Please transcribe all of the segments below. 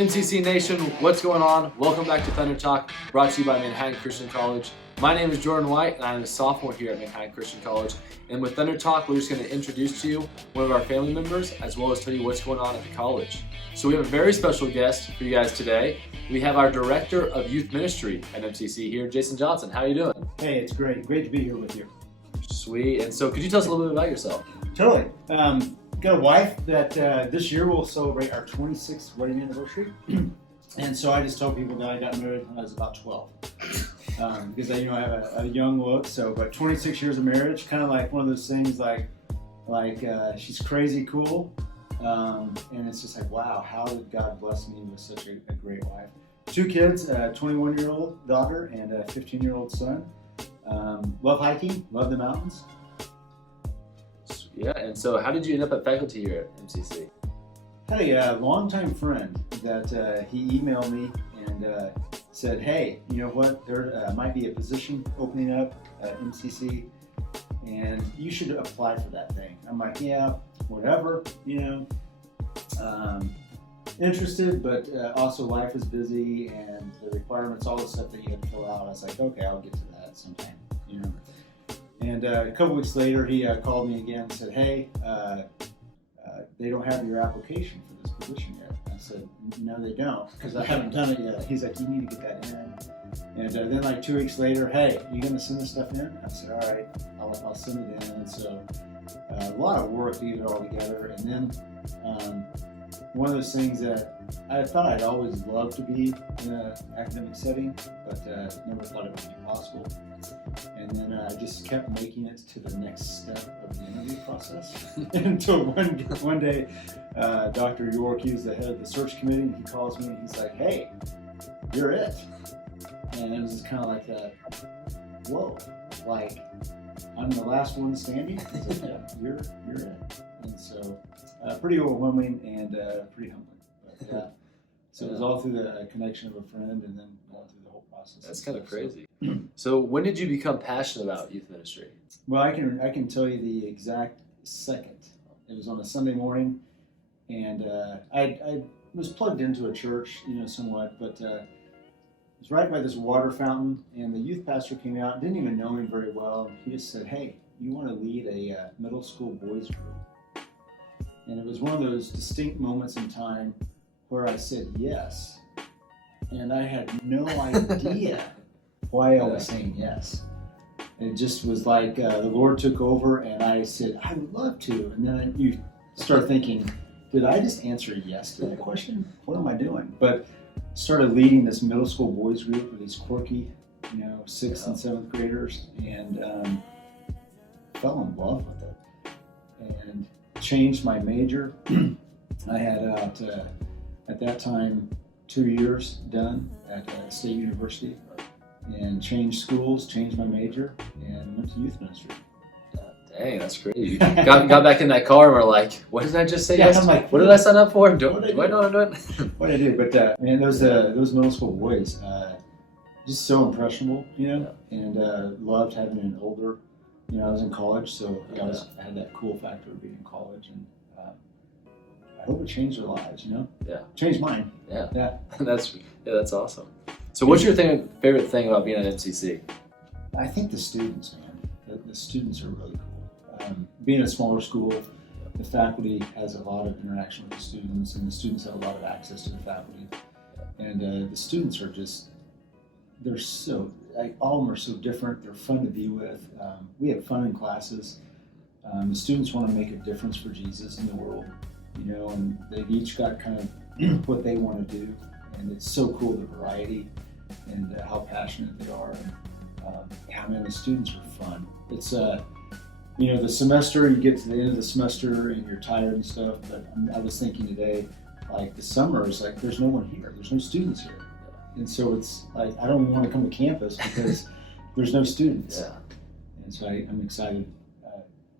MCC Nation, what's going on? Welcome back to Thunder Talk, brought to you by Manhattan Christian College. My name is Jordan White, and I'm a sophomore here at Manhattan Christian College. And with Thunder Talk, we're just going to introduce to you one of our family members, as well as tell you what's going on at the college. So we have a very special guest for you guys today. We have our Director of Youth Ministry at MCC here, Jason Johnson. How are you doing? Hey, it's great. Great to be here with you. Sweet. And so could you tell us a little bit about yourself? Totally. Got a wife that this year will celebrate our 26th wedding anniversary. And so I just tell people that I got married when I was about 12. Because I have a young look, but 26 years of marriage, kind of like one of those things like she's crazy cool. And it's just like, wow, how did God bless me with such a great wife? 2 kids, a 21-year-old daughter and a 15-year-old son. Love hiking, love the mountains. Yeah, and so how did you end up at faculty here at MCC? Had a longtime friend that he emailed me and said, hey, you know what, there might be a position opening up at MCC and you should apply for that thing. I'm like, yeah, whatever, interested, but also life is busy and the requirements, all the stuff that you have to fill out. I was like, okay, I'll get to that sometime, And a couple weeks later, he called me again and said, hey, they don't have your application for this position yet. I said, no, they don't, because I haven't done it yet. He's like, you need to get that in. And then like 2 weeks later, hey, you going to send this stuff in? I said, all right, I'll send it in. And so a lot of work to get it all together. And then one of those things that I thought I'd always love to be in an academic setting, but never thought it would be possible. And then I just kept making it to the next step of the interview process until one day, Dr. York, he was the head of the search committee, and he calls me and he's like, hey, you're it. And it was just kind of like that, whoa, like I'm the last one standing? He's like, yeah, you're it. And so pretty overwhelming and pretty humbling. But, so it was all through the connection of a friend and then through the whole process. That's kind of crazy. So when did you become passionate about youth ministry? Well, I can tell you the exact second. It was on a Sunday morning, and I was plugged into a church, somewhat, but it was right by this water fountain, and the youth pastor came out, didn't even know him very well, and he just said, hey, you want to lead a middle school boys group? And it was one of those distinct moments in time where I said yes, and I had no idea why I was saying yes. It just was like the Lord took over, and I said, I would love to. And then you start thinking, did I just answer yes to that question? What am I doing? But started leading this middle school boys group with these quirky, 6th and 7th graders, and fell in love with it, and changed my major. I had at that time 2 years done at State University, and changed schools, changed my major, and went to youth ministry. Dang, that's crazy. You got back in that car and were like, what did I just say? Yeah, yes? I'm like, what did I sign up for? Do I know what I'm doing? What I did, but man, those middle school boys, just so impressionable, and loved having an older. I was in college, so I had that cool factor of being in college, and I hope it changed their lives. Yeah, changed mine. Yeah. That's awesome. So, what's your favorite thing about being at MCC? I think the students, man. The students are really cool. Being a smaller school, the faculty has a lot of interaction with the students, and the students have a lot of access to the faculty. And the students are they're so, all of them are so different. They're fun to be with. We have fun in classes. The students want to make a difference for Jesus in the world, and they've each got kind of what they want to do. And it's so cool, the variety and how passionate they are. And the students are fun. It's the semester, you get to the end of the semester and you're tired and stuff, but I was thinking today, like the summer is like there's no one here, there's no students here. And so it's like I don't want to come to campus because there's no students. Yeah. And so I'm excited.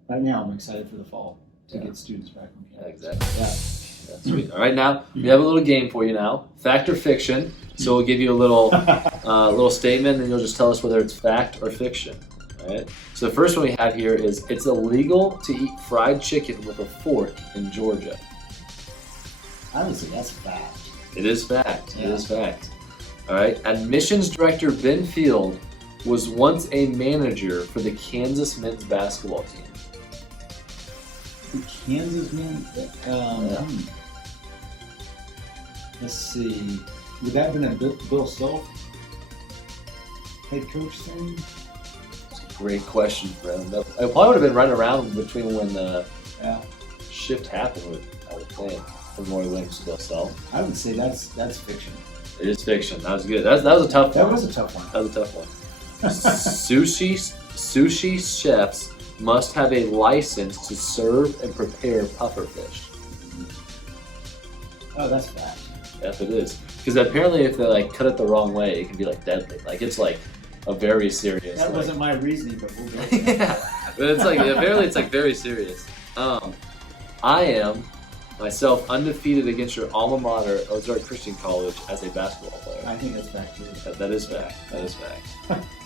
Right now I'm excited for the fall to get students back on campus. Yeah, exactly. Yeah. That's sweet. All right, now we have a little game for you now. Fact or fiction. So we'll give you a little statement, and you'll just tell us whether it's fact or fiction. All right. So the first one we have here is: it's illegal to eat fried chicken with a fork in Georgia. I would say that's fact. It is fact. It Yeah. is fact. All right. Admissions director Ben Field was once a manager for the Kansas men's basketball team. The Kansas men. Let's see. Would that have been a Bill Self head coach thing? Great question, friend. It probably would have been right around between when the Yeah. shift happened, I would think, from Roy Williams to Bill Self. I would say that's fiction. It is fiction. That was good. That was a tough one. That was a tough one. That was a tough one. Sushi chefs must have a license to serve and prepare pufferfish. Oh, that's fact. Yes, it is. Because apparently, if they like cut it the wrong way, it can be like deadly. Like it's like a very serious. That like, wasn't my reasoning, but we'll go. yeah, but it's like apparently it's like very serious. I am myself undefeated against your alma mater, Ozark Christian College, as a basketball player. I think that's fact too. That is fact. That is fact.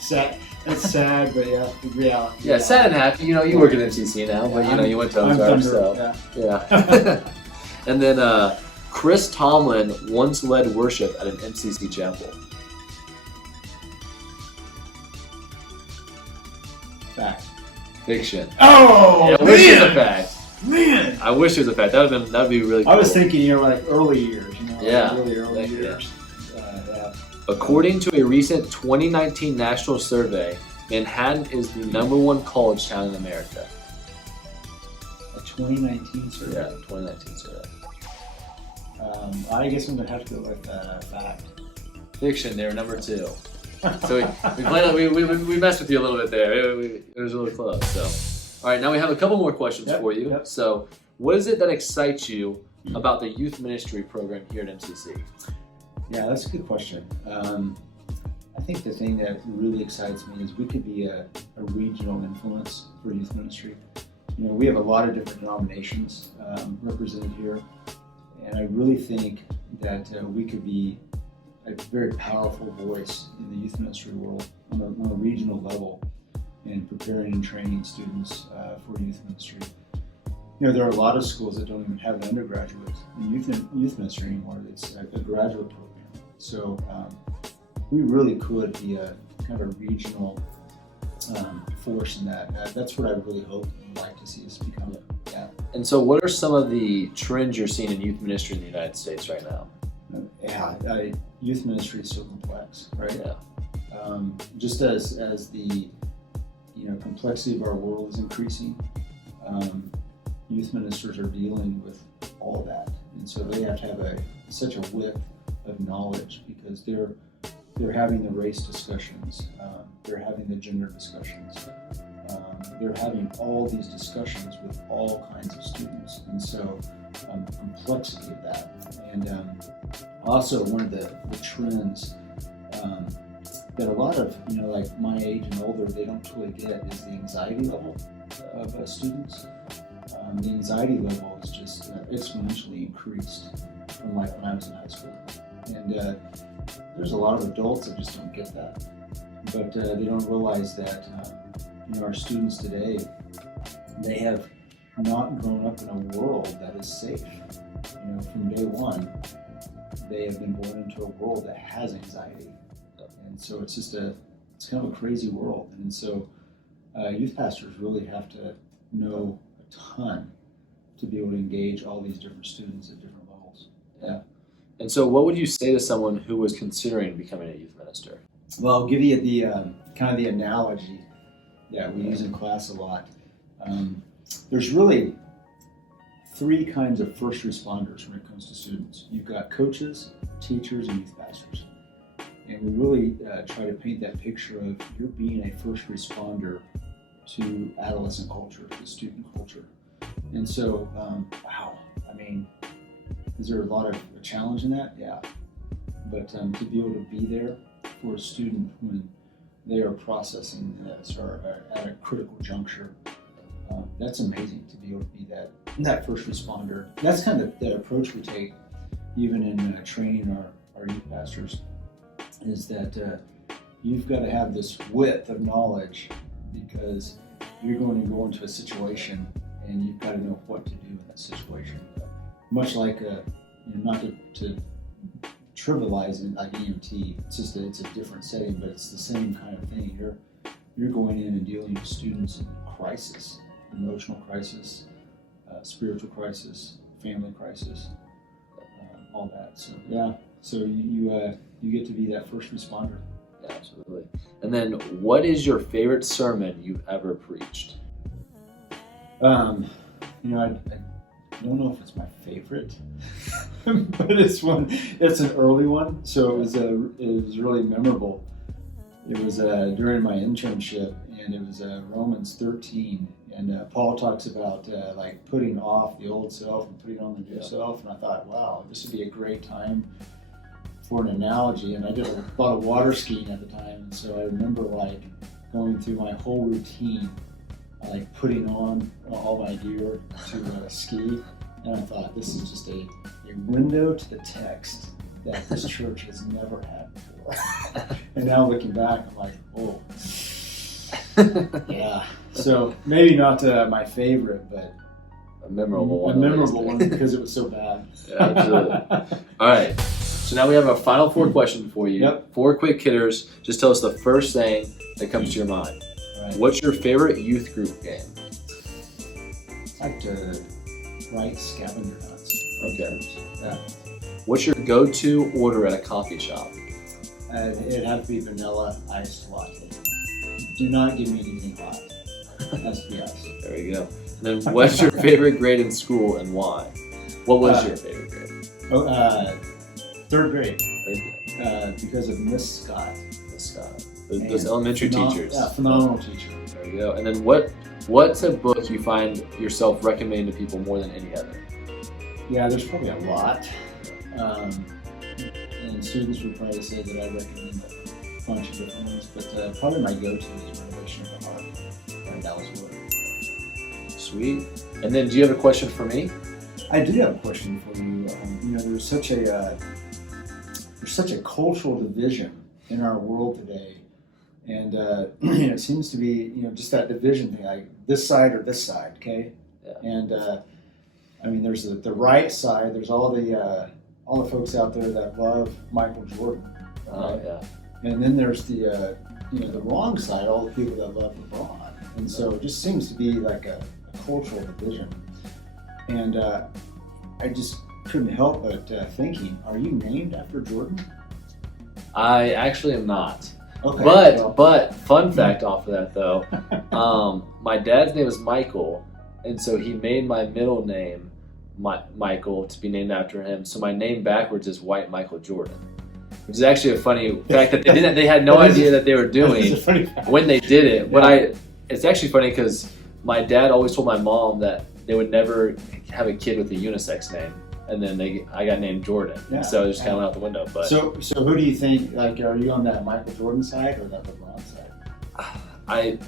Sad. That's sad, but yeah, reality. Yeah, sad and happy. You know, you work at MCC now, but you know, you went to I'm Ozark, Thunder, so yeah. yeah. And then Chris Tomlin once led worship at an MCC chapel. Fact. Fiction. Oh, Yeah, I wish it was a fact. Man! I wish it was a fact. That'd be really cool. I was thinking, like early years, Yeah. like really early Like, years. Yeah. According to a recent 2019 national survey, Manhattan is the #1 college town in America. A 2019 survey. Yeah, 2019 survey. I guess I'm gonna have to go with fact. Fiction, they were #2. So we messed with you a little bit there. It was a little close. So, all right, now we have a couple more questions for you. Yep. So, what is it that excites you about the youth ministry program here at MCC? Yeah, that's a good question. I think the thing that really excites me is we could be a regional influence for youth ministry. You know, we have a lot of different denominations represented here, and I really think that we could be a very powerful voice in the youth ministry world on a regional level in preparing and training students for youth ministry. You know, there are a lot of schools that don't even have an undergraduate in youth ministry anymore. It's a graduate program. So we really could be a kind of a regional force in that. That's what I really hope and like to see us become. Yeah. And so, what are some of the trends you're seeing in youth ministry in the United States right now? Yeah, youth ministry is so complex, right? Yeah. Just as the complexity of our world is increasing, youth ministers are dealing with all of that, and so they have to have such a width of knowledge because they're having the race discussions, they're having the gender discussions, they're having all these discussions with all kinds of students, and so the complexity of that. And also one of the trends that a lot of, like my age and older, they don't totally get is the anxiety level of students. The anxiety level is just exponentially increased from like when I was in high school. And there's a lot of adults that just don't get that. But they don't realize that our students today, they have not grown up in a world that is safe. From day one, they have been born into a world that has anxiety. And so it's kind of a crazy world. And so youth pastors really have to know a ton to be able to engage all these different students at different levels. Yeah. And so, what would you say to someone who was considering becoming a youth minister? Well, I'll give you the kind of the analogy that we use in class a lot. There's really 3 kinds of first responders when it comes to students. You've got coaches, teachers, and youth pastors. And we really try to paint that picture of you're being a first responder to adolescent culture, to student culture. And so, wow, I mean, is there a lot of challenge in that? Yeah. But to be able to be there for a student when they are processing this or at a critical juncture, that's amazing to be able to be that first responder. That's kind of that approach we take even in training our youth pastors, is that you've got to have this width of knowledge because you're going to go into a situation and you've got to know what to do in that situation. Much like, not to trivialize it like EMT. It's just it's a different setting, but it's the same kind of thing. You're going in and dealing with students in crisis, emotional crisis, spiritual crisis, family crisis, all that. So yeah, so you get to be that first responder. Yeah, absolutely. And then, what is your favorite sermon you've ever preached? I don't know if it's my favorite, but it's an early one, so it was really memorable. It was during my internship, and it was Romans 13, and Paul talks about like putting off the old self and putting on the new self, and I thought, wow, this would be a great time for an analogy. And I did a lot of water skiing at the time, and so I remember like going through my whole routine, like putting on all my gear to ski, and I thought, this is just a window to the text that this church has never had before. And now looking back, I'm like, oh, yeah. So maybe not my favorite, but a memorable one. A memorable one because it was so bad. Yeah, absolutely. All right. So now we have our final 4 questions for you. Yep. 4 quick hitters. Just tell us the first thing that comes to your mind. Right. What's your favorite youth group game? I like to write scavenger hunts. Okay. Yeah. What's your go-to order at a coffee shop? It'd have to be vanilla iced latte. Do not give me anything hot. That's the yes. There we go. And then what's your favorite grade in school and why? What was your favorite grade? Third grade. Third grade. Because of Miss Scott. Miss Scott. Those elementary teachers. Yeah, phenomenal teacher. There you go. And then what's a book you find yourself recommending to people more than any other? Yeah, there's probably a lot. And students would probably say that I recommend a bunch of different ones, but probably my go-to is Renovation of the Heart by Dallas Willard. Sweet. And then do you have a question for me? I do have a question for you. There's such a cultural division in our world today, and it seems to be just that division thing, like this side or this side, okay? Yeah. And there's the right side. There's all the folks out there that love Michael Jordan. Right? Oh yeah. And then there's the the wrong side, all the people that love LeBron. And so it just seems to be like a cultural division. And I just couldn't help but thinking, are you named after Jordan? I actually am not. Okay. But fun fact off of that though, my dad's name is Michael, and so he made my middle name Michael to be named after him. So my name backwards is White Michael Jordan, which is actually a funny fact that they had no idea that they were doing when they did it. Yeah. It's actually funny because my dad always told my mom that they would never have a kid with a unisex name, and then I got named Jordan. Yeah. So it just kind of went out the window. But so who do you think? Like, are you on that Michael Jordan side or that LeBron side? I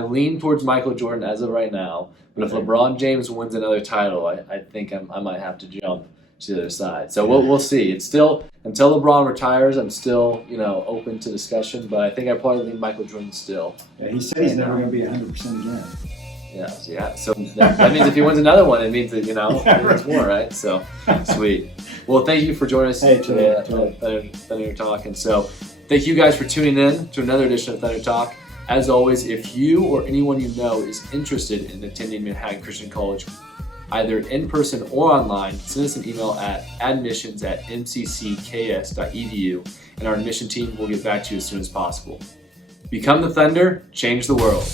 lean towards Michael Jordan as of right now, but Okay. if LeBron James wins another title, I think I might have to jump to the other side. So we'll see. It's still, until LeBron retires, I'm still open to discussion, but I think I probably lean Michael Jordan still. Yeah, he said he's never going to be 100% again. Yeah. So that means if he wins another one, it means that it's more, right? So sweet. Well, thank you for joining us today at Thunder Talk, and so thank you guys for tuning in to another edition of Thunder Talk. As always, if you or anyone you know is interested in attending Manhattan Christian College, either in person or online, send us an email at admissions@mccs.edu, and our admission team will get back to you as soon as possible. Become the Thunder, change the world.